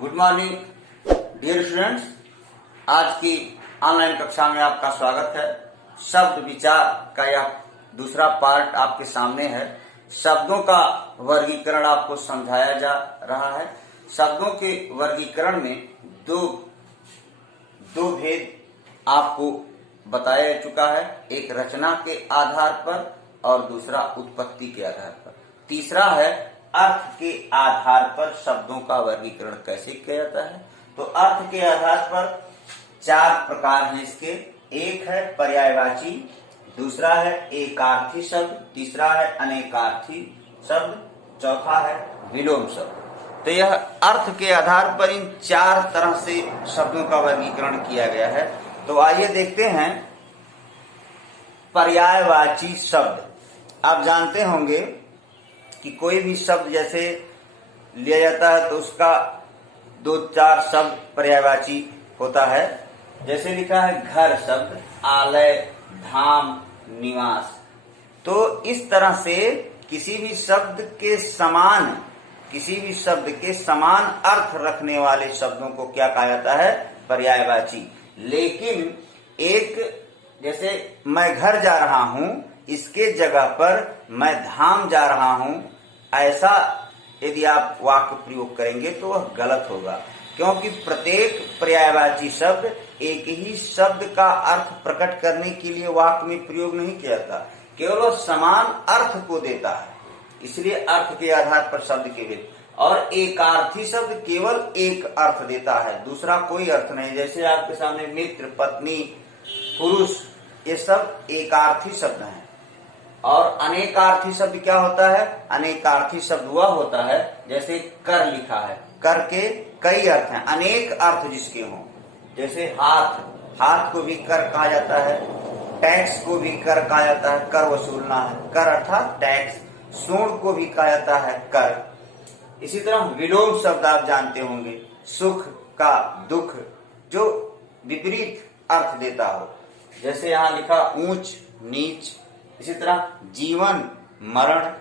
Good morning dear students. आज की online कक्षा में आपका स्वागत है। शब्द विचार का यह दूसरा पार्ट आपके सामने है। शब्दों का वर्गीकरण आपको समझाया जा रहा है। शब्दों के वर्गीकरण में दो भेद आपको बताया जा चुका है, एक रचना के आधार पर और दूसरा उत्पत्ति के आधार पर। तीसरा है अर्थ के आधार पर शब्दों का वर्गीकरण कैसे किया जाता है। तो अर्थ के आधार पर चार प्रकार हैं इसके। एक है पर्यायवाची, दूसरा है एकार्थी शब्द, तीसरा है अनेकार्थी शब्द, चौथा है विलोम शब्द। तो यह अर्थ के आधार पर इन चार तरह से शब्दों का वर्गीकरण किया गया है। तो आइए देखते हैं पर्यायवाची शब्द। आप जानते होंगे कि कोई भी शब्द जैसे लिया जाता है तो उसका दो चार शब्द पर्यायवाची होता है। जैसे लिखा है घर शब्द, आलय, धाम, निवास। तो इस तरह से किसी भी शब्द के समान अर्थ रखने वाले शब्दों को क्या कहा जाता है? पर्यायवाची। लेकिन एक जैसे मैं घर जा रहा हूं, इसके जगह पर मैं धाम जा रहा हूं, ऐसा यदि आप वाक्य प्रयोग करेंगे तो वह गलत होगा, क्योंकि प्रत्येक पर्यायवाची शब्द एक ही शब्द का अर्थ प्रकट करने के लिए वाक्य में प्रयोग नहीं किया जाता, केवल वह समान अर्थ को देता है। इसलिए अर्थ के आधार पर शब्द के भेद। और एकार्थी शब्द केवल एक अर्थ देता है, दूसरा कोई अर्थ नहीं। जैसे आपके सामने मित्र, पत्नी, पुरुष, ये सब एकार्थी शब्द हैं। और अनेकार्थी शब्द क्या होता है? अनेकार्थी शब्द वह होता है जैसे कर लिखा है, कर के कई अर्थ हैं, अनेक अर्थ जिसके हों। जैसे हाथ को भी कर कहा जाता है, टैक्स को भी कर कहा जाता है, कर वसूलना है, कर अर्थात टैक्स। सूंड को भी कहा जाता है कर। इसी तरह विलोम शब्द आप जानते होंगे, सुख का दुख, जो विपरीत अर्थ देता हो। जैसे यहाँ लिखा ऊंच नीच। इसी तरह जीवन मरण,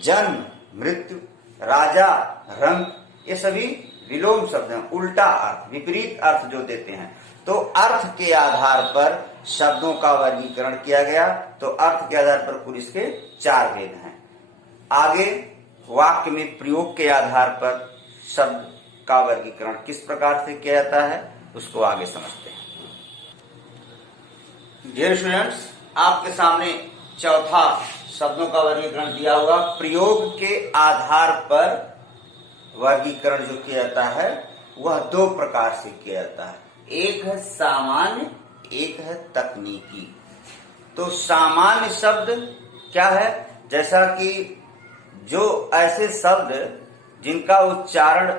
जन्म मृत्यु, राजा रंग, ये सभी विलोम शब्द हैं, उल्टा अर्थ, विपरीत अर्थ जो देते हैं। तो अर्थ के आधार पर शब्दों का वर्गीकरण किया गया। तो अर्थ के आधार पर कुल इसके चार भेद हैं। आगे वाक्य में प्रयोग के आधार पर शब्द का वर्गीकरण किस प्रकार से किया जाता है, उसको आगे समझते हैं। डियर स्टूडेंट्स, आपके सामने चौथा शब्दों का वर्गीकरण दिया हुआ। प्रयोग के आधार पर वर्गीकरण जो किया जाता है वह दो प्रकार से किया जाता है। एक है सामान्य, एक है तकनीकी। तो सामान्य शब्द क्या है? जैसा कि जो ऐसे शब्द जिनका उच्चारण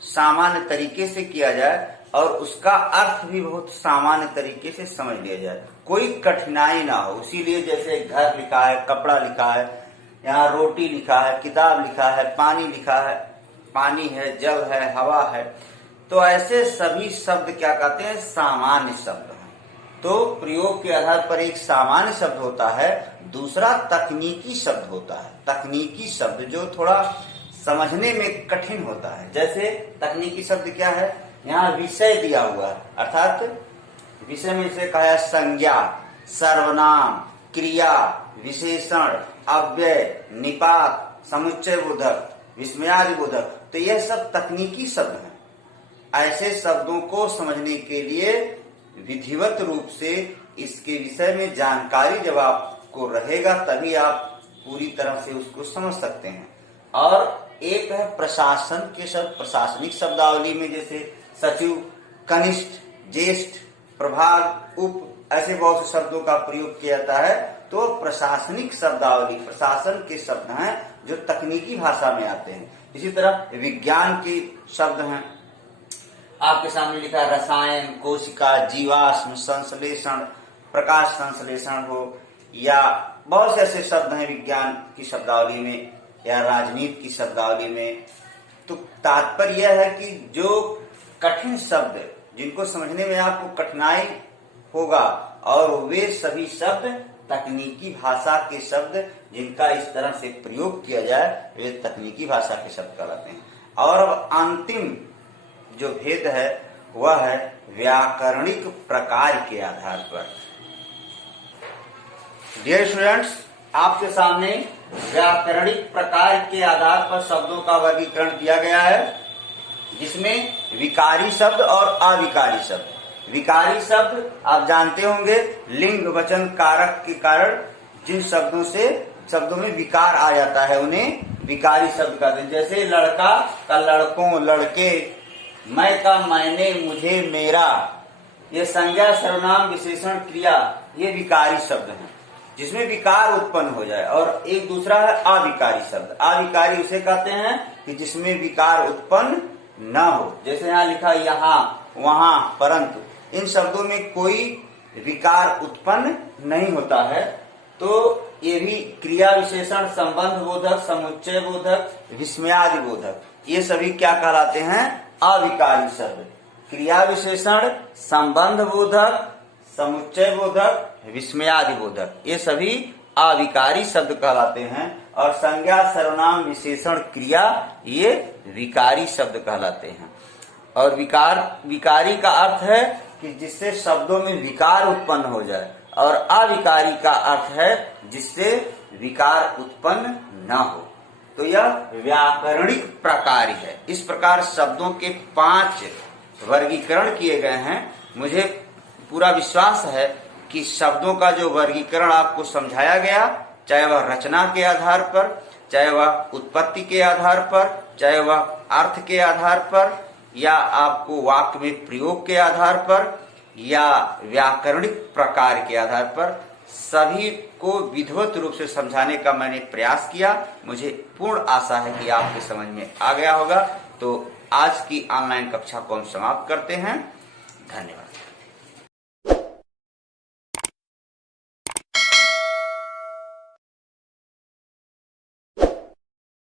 सामान्य तरीके से किया जाए और उसका अर्थ भी बहुत सामान्य तरीके से समझ लिया जाए, कोई कठिनाई ना हो। इसीलिए जैसे घर लिखा है, कपड़ा लिखा है, यहाँ रोटी लिखा है, किताब लिखा है, पानी लिखा है, पानी है, जल है, हवा है। तो ऐसे सभी शब्द क्या कहते हैं? सामान्य शब्द हैं। तो प्रयोग के आधार पर एक सामान्य शब्द होता है, दूसरा तकनीकी शब्द होता है। तकनीकी शब्द जो थोड़ा समझने में कठिन होता है। जैसे तकनीकी शब्द क्या है? यहाँ विषय दिया हुआ है, अर्थात विषय में से कहा है संज्ञा, सर्वनाम, क्रिया, विशेषण, अव्यय, निपात, समुच्चय बोधक, विस्मयादि बोधक। तो यह सब तकनीकी शब्द हैं। ऐसे शब्दों को समझने के लिए विधिवत रूप से इसके विषय में जानकारी जब आपको रहेगा तभी आप पूरी तरह से उसको समझ सकते हैं। और एक है प्रशासन के शब्द, प्रशासनिक शब्दावली में जैसे सचिव, कनिष्ठ, ज्येष्ठ, प्रभाग, उप, ऐसे बहुत से शब्दों का प्रयोग किया जाता है। तो प्रशासनिक शब्दावली प्रशासन के शब्द हैं जो तकनीकी भाषा में आते हैं। इसी तरह विज्ञान के शब्द हैं, आपके सामने लिखा है रसायन, कोशिका, जीवाश्म, संश्लेषण, प्रकाश संश्लेषण हो, या बहुत से ऐसे शब्द हैं विज्ञान की शब्दावली में या राजनीति की शब्दावली में। तो तात्पर्य यह है कि जो कठिन शब्द जिनको समझने में आपको कठिनाई होगा, और वे सभी शब्द तकनीकी भाषा के शब्द जिनका इस तरह से प्रयोग किया जाए वे तकनीकी भाषा के शब्द कहलाते हैं। और अब अंतिम जो भेद है वह है व्याकरणिक प्रकार के आधार पर। डियर स्टूडेंट्स, आपके सामने व्याकरणिक प्रकार के आधार पर शब्दों का वर्गीकरण दिया गया है, जिसमें विकारी शब्द और अविकारी शब्द। विकारी शब्द आप जानते होंगे, लिंग वचन कारक के कारण जिन शब्दों में विकार आ जाता है उन्हें विकारी शब्द कहते हैं। जैसे लड़का का लड़कों, लड़के, मैं का मैंने, मुझे, मेरा, ये संज्ञा सर्वनाम विशेषण क्रिया, ये विकारी शब्द हैं जिसमें विकार उत्पन्न हो जाए। और एक दूसरा है अविकारी शब्द। अविकारी उसे कहते हैं कि जिसमें विकार उत्पन्न न हो। जैसे यहाँ लिखा यहाँ, वहां, परंतु, इन शब्दों में कोई विकार उत्पन्न नहीं होता है। तो ये भी क्रिया विशेषण, संबंध बोधक, समुच्चय बोधक, विस्मयादि बोधक, ये सभी क्या कहलाते हैं? अविकारी शब्द। क्रिया विशेषण, संबंध बोधक, समुच्चय बोधक, विस्मयादि बोधक, ये सभी अविकारी शब्द कहलाते हैं। और संज्ञा सर्वनाम विशेषण क्रिया, ये विकारी शब्द कहलाते हैं। और विकारी का अर्थ है कि जिससे शब्दों में विकार उत्पन्न हो जाए, और अविकारी का अर्थ है जिससे विकार उत्पन्न न हो। तो यह व्याकरणिक प्रकार है। इस प्रकार शब्दों के 5 वर्गीकरण किए गए हैं। मुझे पूरा विश्वास है कि शब्दों का जो वर्गीकरण आपको समझाया गया, चाहे वह रचना के आधार पर, चाहे वह उत्पत्ति के आधार पर, चाहे वह अर्थ के आधार पर, या आपको वाक्य में प्रयोग के आधार पर, या व्याकरणिक प्रकार के आधार पर, सभी को विधिवत रूप से समझाने का मैंने प्रयास किया। मुझे पूर्ण आशा है कि आपके समझ में आ गया होगा। तो आज की ऑनलाइन कक्षा को हम समाप्त करते हैं। धन्यवाद।